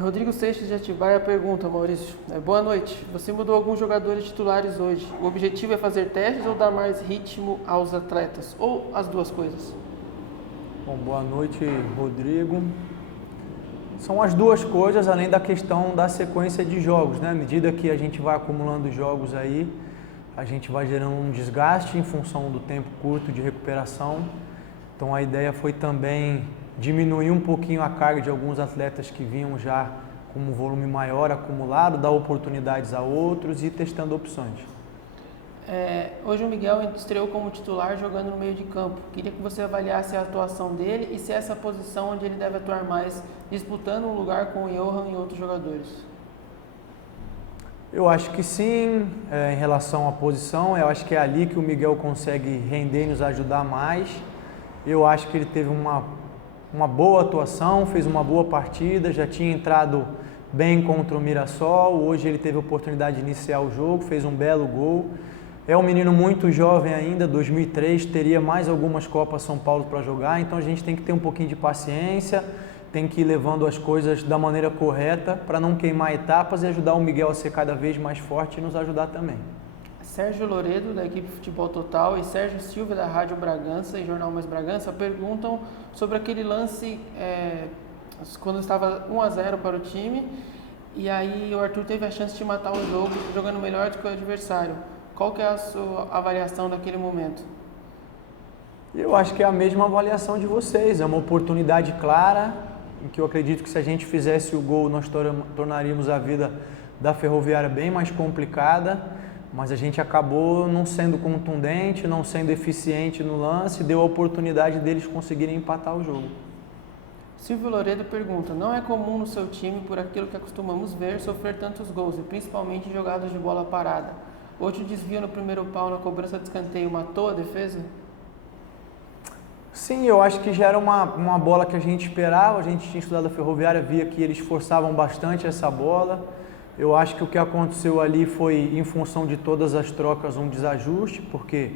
Rodrigo Seixas de Atibaia pergunta, Maurício. Boa noite. Você mudou alguns jogadores titulares hoje. O objetivo é fazer testes ou dar mais ritmo aos atletas? Ou as duas coisas? Bom, boa noite, Rodrigo. São as duas coisas, além da questão da sequência de jogos, né? À medida que a gente vai acumulando jogos aí, a gente vai gerando um desgaste em função do tempo curto de recuperação. Então a ideia foi também diminuir um pouquinho a carga de alguns atletas que vinham já com um volume maior acumulado, dar oportunidades a outros e ir testando opções. Hoje o Miguel estreou como titular jogando no meio de campo. Queria que você avaliasse a atuação dele e se essa posição onde ele deve atuar mais, disputando um lugar com o Johan e outros jogadores. Eu acho que sim, em relação à posição, eu acho que é ali que o Miguel consegue render e nos ajudar mais. Eu acho que ele teve uma boa atuação, fez uma boa partida, já tinha entrado bem contra o Mirassol, hoje ele teve a oportunidade de iniciar o jogo, fez um belo gol. É um menino muito jovem ainda, 2003, teria mais algumas Copas São Paulo para jogar, então a gente tem que ter um pouquinho de paciência, tem que ir levando as coisas da maneira correta para não queimar etapas e ajudar o Miguel a ser cada vez mais forte e nos ajudar também. Sérgio Loredo, da equipe Futebol Total, e Sérgio Silva, da Rádio Bragança e Jornal Mais Bragança, perguntam sobre aquele lance quando estava 1-0 para o time e aí o Arthur teve a chance de matar o jogo jogando melhor do que o adversário. Qual que é a sua avaliação daquele momento? Eu acho que é a mesma avaliação de vocês, é uma oportunidade clara, em que eu acredito que se a gente fizesse o gol, nós tornaríamos a vida da Ferroviária bem mais complicada, mas a gente acabou não sendo contundente, não sendo eficiente no lance, deu a oportunidade deles conseguirem empatar o jogo. Silvio Loredo pergunta, não é comum no seu time, por aquilo que acostumamos ver, sofrer tantos gols, e principalmente jogadas de bola parada. Hoje o desvio no primeiro pau na cobrança de escanteio matou a defesa? Sim, eu acho que já era uma bola que a gente esperava, a gente tinha estudado a Ferroviária, via que eles forçavam bastante essa bola. Eu acho que o que aconteceu ali foi, em função de todas as trocas, um desajuste, porque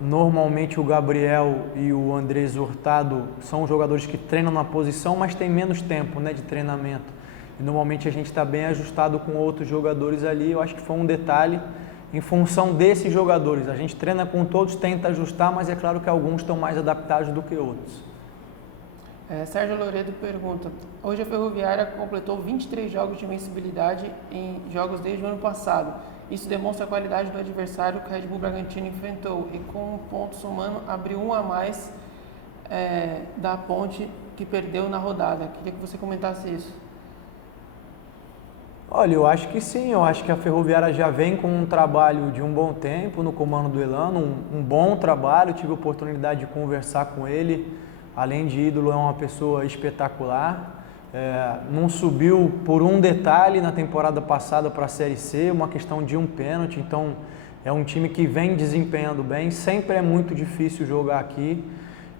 normalmente o Gabriel e o Andrés Hurtado são jogadores que treinam na posição, mas têm menos tempo, né, de treinamento. E normalmente a gente está bem ajustado com outros jogadores ali, eu acho que foi um detalhe em função desses jogadores. A gente treina com todos, tenta ajustar, mas é claro que alguns estão mais adaptados do que outros. Sérgio Loredo pergunta, hoje a Ferroviária completou 23 jogos de invencibilidade em jogos desde o ano passado. Isso demonstra a qualidade do adversário que o Red Bull Bragantino enfrentou e com um ponto somando abriu um a mais da Ponte que perdeu na rodada. Queria que você comentasse isso. Olha, eu acho que sim, eu acho que a Ferroviária já vem com um trabalho de um bom tempo no comando do Elano, um bom trabalho, tive a oportunidade de conversar com ele, além de ídolo é uma pessoa espetacular, não subiu por um detalhe na temporada passada para a Série C, uma questão de um pênalti, então é um time que vem desempenhando bem, sempre é muito difícil jogar aqui,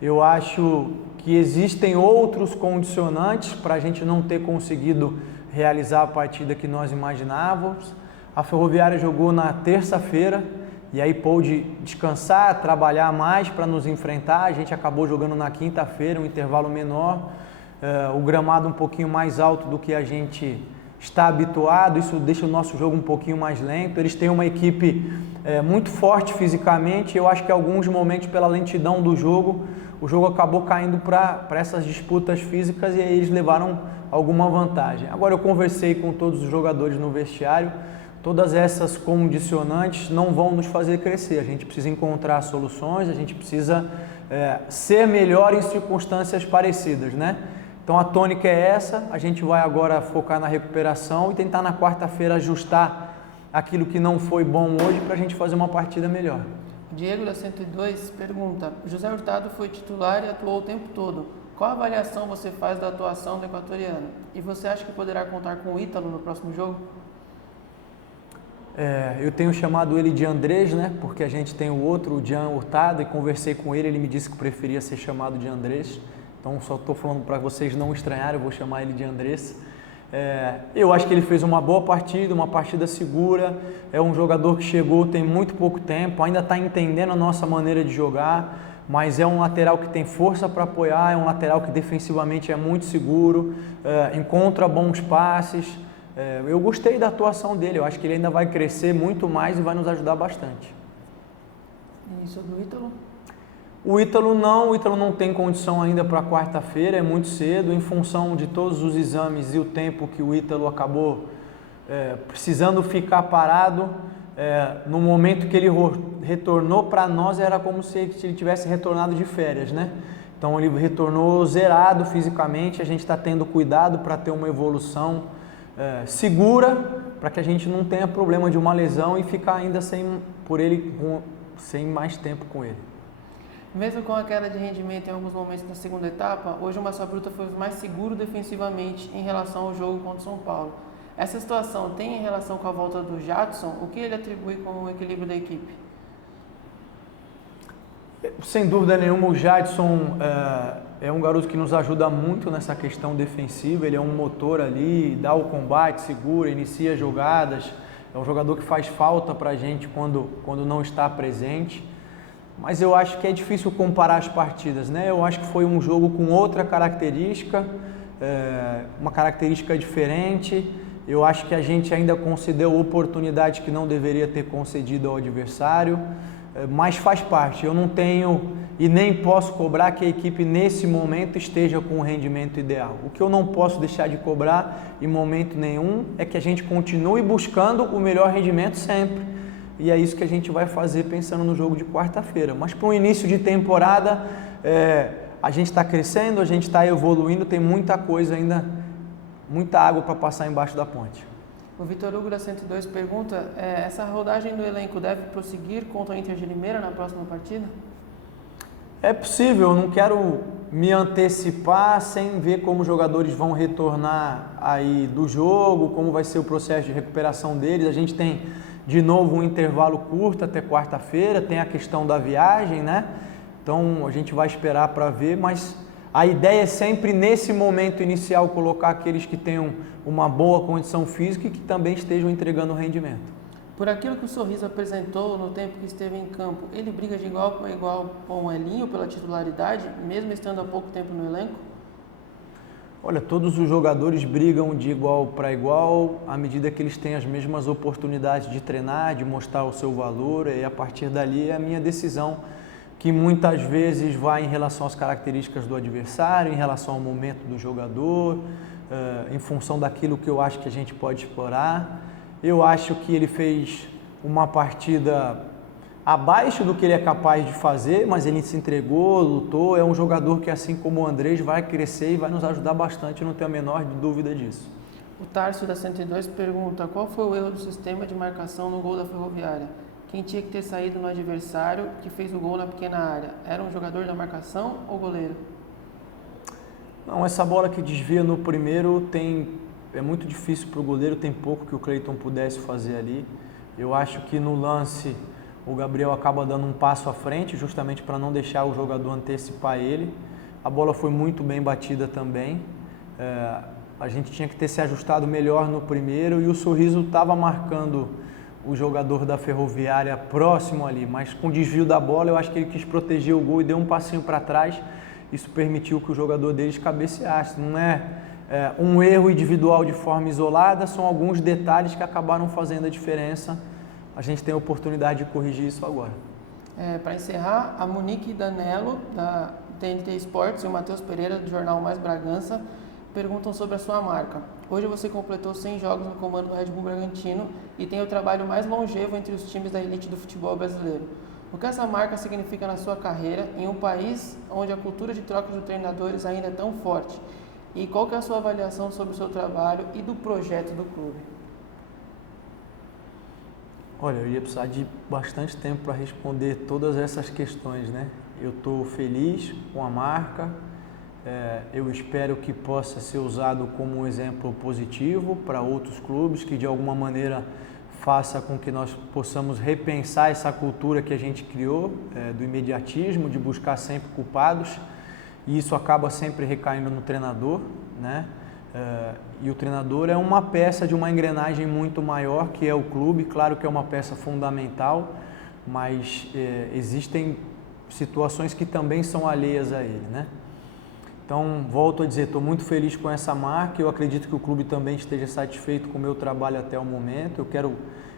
eu acho que existem outros condicionantes para a gente não ter conseguido realizar a partida que nós imaginávamos. A Ferroviária jogou na terça-feira e aí pôde descansar, trabalhar mais para nos enfrentar. A gente acabou jogando na quinta-feira, um intervalo menor, o gramado um pouquinho mais alto do que a gente está habituado, isso deixa o nosso jogo um pouquinho mais lento. Eles têm uma equipe muito forte fisicamente, eu acho que em alguns momentos, pela lentidão do jogo, o jogo acabou caindo para essas disputas físicas e aí eles levaram alguma vantagem. Agora eu conversei com todos os jogadores no vestiário, todas essas condicionantes não vão nos fazer crescer, a gente precisa encontrar soluções, a gente precisa ser melhor em circunstâncias parecidas, né? Então a tônica é essa, a gente vai agora focar na recuperação e tentar na quarta-feira ajustar aquilo que não foi bom hoje para a gente fazer uma partida melhor. Diego da 102 pergunta, José Hurtado foi titular e atuou o tempo todo. Qual avaliação você faz da atuação do equatoriano? E você acha que poderá contar com o Ítalo no próximo jogo? Eu tenho chamado ele de Andrés, né? Porque a gente tem o outro, o Jean Hurtado, e conversei com ele, ele me disse que preferia ser chamado de Andrés. Então só estou falando para vocês não estranharem, eu vou chamar ele de Andrés. Eu acho que ele fez uma boa partida, uma partida segura, é um jogador que chegou tem muito pouco tempo, ainda está entendendo a nossa maneira de jogar, mas é um lateral que tem força para apoiar, é um lateral que defensivamente é muito seguro, encontra bons passes. Eu gostei da atuação dele, eu acho que ele ainda vai crescer muito mais e vai nos ajudar bastante. E sobre o Ítalo? O Ítalo não tem condição ainda para quarta-feira, é muito cedo, em função de todos os exames e o tempo que o Ítalo acabou precisando ficar parado. No momento que ele retornou para nós, era como se ele tivesse retornado de férias, né? Então ele retornou zerado fisicamente, a gente está tendo cuidado para ter uma evolução segura, para que a gente não tenha problema de uma lesão e ficar ainda sem mais tempo com ele. Mesmo com a queda de rendimento em alguns momentos da segunda etapa, hoje o Massa Bruta foi o mais seguro defensivamente em relação ao jogo contra o São Paulo. Essa situação tem em relação com a volta do Jadson? O que ele atribui com o equilíbrio da equipe? Sem dúvida nenhuma, o Jadson é um garoto que nos ajuda muito nessa questão defensiva. Ele é um motor ali, dá o combate, segura, inicia jogadas. É um jogador que faz falta para a gente quando não está presente. Mas eu acho que é difícil comparar as partidas, né? Eu acho que foi um jogo com outra característica, uma característica diferente. Eu acho que a gente ainda concedeu oportunidade que não deveria ter concedido ao adversário, mas faz parte. Eu não tenho e nem posso cobrar que a equipe nesse momento esteja com o rendimento ideal. O que eu não posso deixar de cobrar em momento nenhum é que a gente continue buscando o melhor rendimento sempre. E é isso que a gente vai fazer pensando no jogo de quarta-feira. Mas para o início de temporada, a gente está crescendo, a gente está evoluindo, tem muita coisa ainda, muita água para passar embaixo da ponte. O Vitor Hugo da 102 pergunta, essa rodagem do elenco deve prosseguir contra o Inter de Limeira na próxima partida? É possível, eu não quero me antecipar sem ver como os jogadores vão retornar aí do jogo, como vai ser o processo de recuperação deles. A gente tem de novo um intervalo curto até quarta-feira, tem a questão da viagem, né? Então a gente vai esperar para ver, mas a ideia é sempre nesse momento inicial colocar aqueles que tenham uma boa condição física e que também estejam entregando rendimento. Por aquilo que o Sorriso apresentou no tempo que esteve em campo, ele briga de igual para igual com o Elinho pela titularidade, mesmo estando há pouco tempo no elenco? Olha, todos os jogadores brigam de igual para igual à medida que eles têm as mesmas oportunidades de treinar, de mostrar o seu valor, e a partir dali é a minha decisão, que muitas vezes vai em relação às características do adversário, em relação ao momento do jogador, em função daquilo que eu acho que a gente pode explorar. Eu acho que ele fez uma partida abaixo do que ele é capaz de fazer, mas ele se entregou, lutou. É um jogador que, assim como o Andrés, vai crescer e vai nos ajudar bastante, não tenho a menor dúvida disso. O Tarso da 102 pergunta, qual foi o erro do sistema de marcação no gol da Ferroviária? Quem tinha que ter saído no adversário que fez o gol na pequena área? Era um jogador da marcação ou goleiro? Não, essa bola que desvia no primeiro é muito difícil para o goleiro, tem pouco que o Cleiton pudesse fazer ali. Eu acho que no lance o Gabriel acaba dando um passo à frente, justamente para não deixar o jogador antecipar ele. A bola foi muito bem batida também. A gente tinha que ter se ajustado melhor no primeiro e o Sorriso estava marcando o jogador da Ferroviária próximo ali, mas com o desvio da bola eu acho que ele quis proteger o gol e deu um passinho para trás. Isso permitiu que o jogador deles cabeceasse. Não é um erro individual de forma isolada, são alguns detalhes que acabaram fazendo a diferença. A gente tem a oportunidade de corrigir isso agora. Para encerrar, a Monique Danello, da TNT Esportes, e o Matheus Pereira, do jornal Mais Bragança, perguntam sobre a sua marca. Hoje você completou 100 jogos no comando do Red Bull Bragantino e tem o trabalho mais longevo entre os times da elite do futebol brasileiro. O que essa marca significa na sua carreira em um país onde a cultura de troca de treinadores ainda é tão forte? E qual que é a sua avaliação sobre o seu trabalho e do projeto do clube? Olha, eu ia precisar de bastante tempo para responder todas essas questões, né? Eu estou feliz com a marca, eu espero que possa ser usado como um exemplo positivo para outros clubes, que de alguma maneira faça com que nós possamos repensar essa cultura que a gente criou, do imediatismo, de buscar sempre culpados, e isso acaba sempre recaindo no treinador, né? E o treinador é uma peça de uma engrenagem muito maior, que é o clube. Claro que é uma peça fundamental, mas existem situações que também são alheias a ele, né? Então, volto a dizer, estou muito feliz com essa marca, eu acredito que o clube também esteja satisfeito com o meu trabalho até o momento, eu quero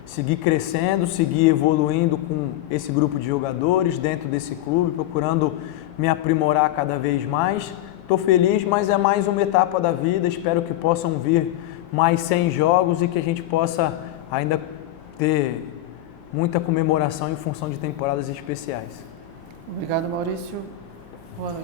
seguir crescendo, seguir evoluindo com esse grupo de jogadores dentro desse clube, procurando me aprimorar cada vez mais. Estou feliz, mas é mais uma etapa da vida, espero que possam vir mais 100 jogos e que a gente possa ainda ter muita comemoração em função de temporadas especiais. Obrigado, Maurício. Boa noite.